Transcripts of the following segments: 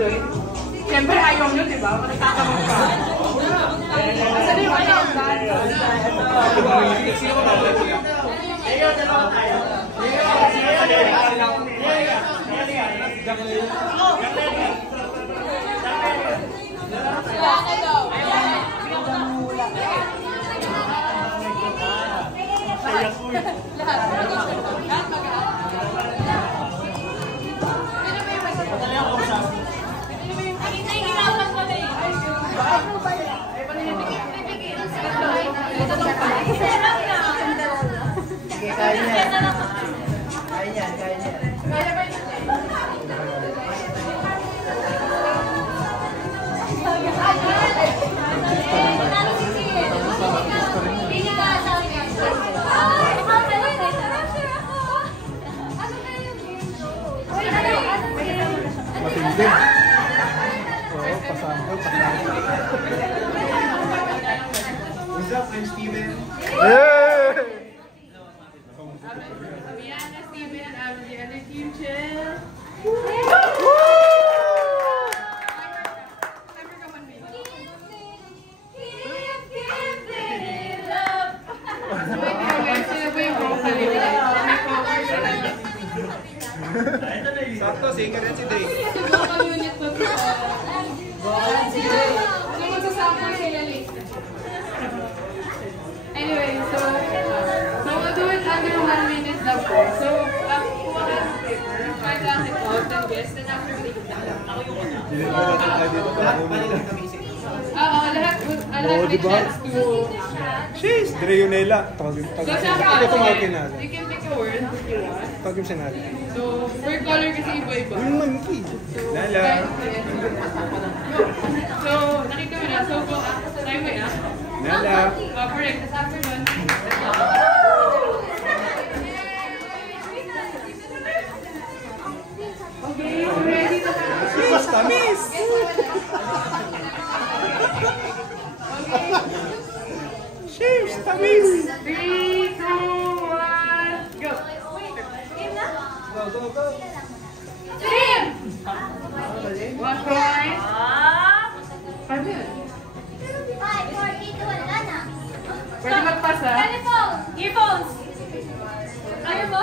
doon. Siyempre ayaw nyo, di ba? Magtatamang ka. Kasi di ba yung Sino ba ba? Ayaw, dalawa tayo. Matindi. Oo, pasample. What's up, I'm Steven. Hey! Ayan, Steven, I'm the other team, chill. Sakto, singer yan si Drake. Vocal unit po po. So, magsasama sila later. Anyway, so we'll do it under 1 minute na po. So, kuha ka ng paper, try lang it out, then guess, then after we take it down. Lahat may chance to... Sheesh! Dreyonela. Tawagin So, siya tumawagin na. you can pick a word if you want. Tawagin siya natin. So, per color kasi iba-iba. Yung monkey. Lala. So, nakita mo na. So, try mo na. Lala. Correct. Tapos after nun. Okay, so ready na ka. Yes, tamis! Sheesh! Tamis! 3, 2, 1, go! Go, go, go. Team! 1 point. Paano yun? Pwede magpasa? Earphones.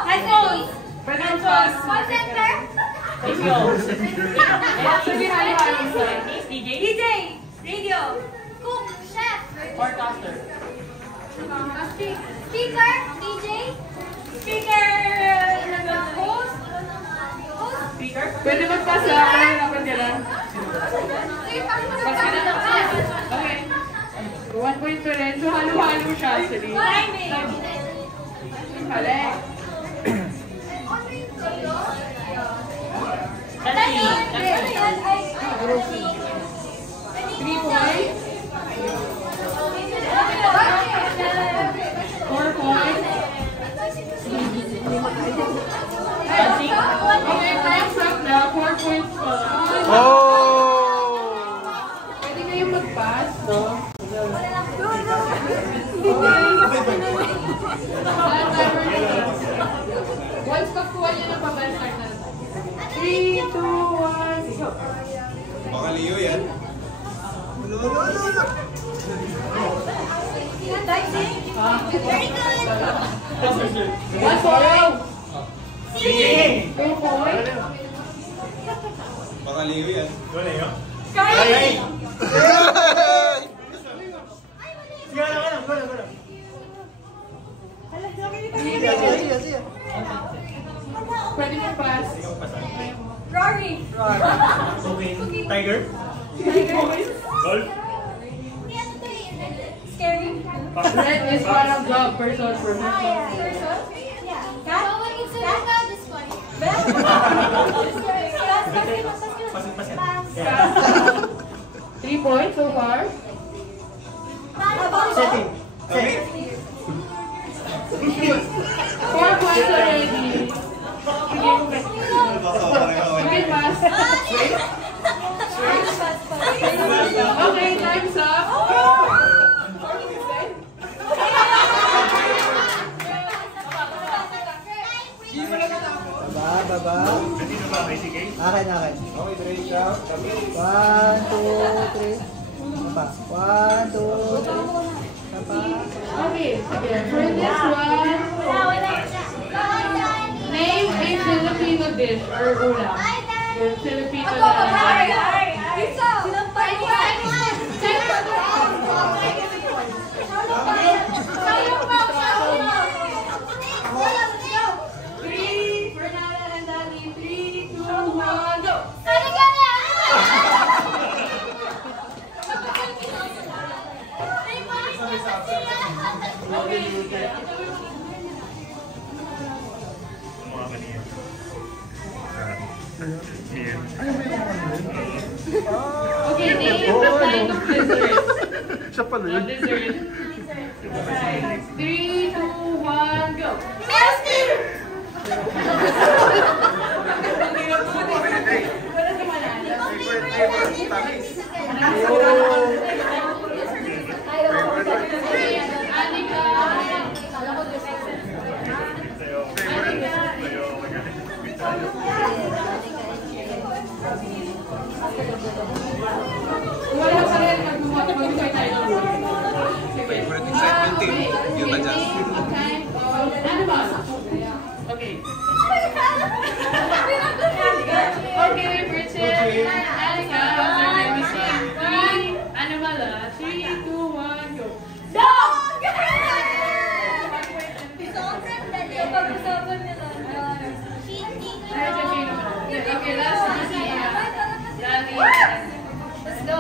Headphones. Pwede magpas? Call center. Actually, halo-halo sa. DJ. Radio. Cook. Chef. Forecaster. Speaker. DJ. Speaker. Host. Speaker? Pwede magpasa. Pahirapan ka lang. Pas ka na. Okay. 1 point to rin. So, halo-halo siya actually. Hali. Three points. 4 points. Okay, time's up na. 4 points pa. Oh! Pwede kayong mag-pass, no? Once pagkuha niya ng pabalik na. 3, 2, 1, go! Baka Leo yan. Very good. 1 point! Sige. 2 point! Baka Leo yan. Leo? Kaya. Pwede mo pass. Rory. Tiger? 3 points. Golf? Scary. Red is one of the person's permission. Person? Yeah. Cat? Cat? This one. Pass. 3 points so far. Setting. Okay. 4 points already. Okay, pass. Okay, time's up. Baba, baba. Akin. Okay, Dre, shout. Tamis. 1, 2, 3. Ano pa? 1, 2, 3. Ano pa? Okay, sige. For this one, name a Filipino dish or ulam. Yung Filipino na. Three, Fernanda and Danny. 3, 2, 1, go! Okay, name the kind of dessert. Siya pala Of yun. dessert. 3, 2, 1, go! Wala pa rin pag mag-try tayo ng Favorite excitement team. Yung Tajas. Ano ba? Okay. Okay, Bridget. Alika. Ano mala? 3, 2, 1, go. Okay, last one. Danny. Let's go.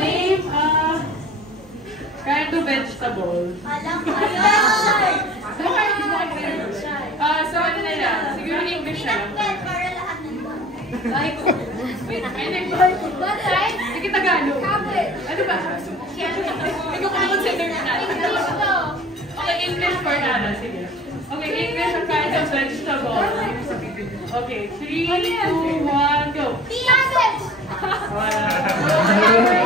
Name kind of vegetable. So ano na lang? Siguro English na lang. Ay, sige, Tagalog. Ano ba? Ikaw ka consider na. Okay, English for Nana. Sige. Okay, English ang kind of vegetable. Okay, 3, 2, 1, go. Wow.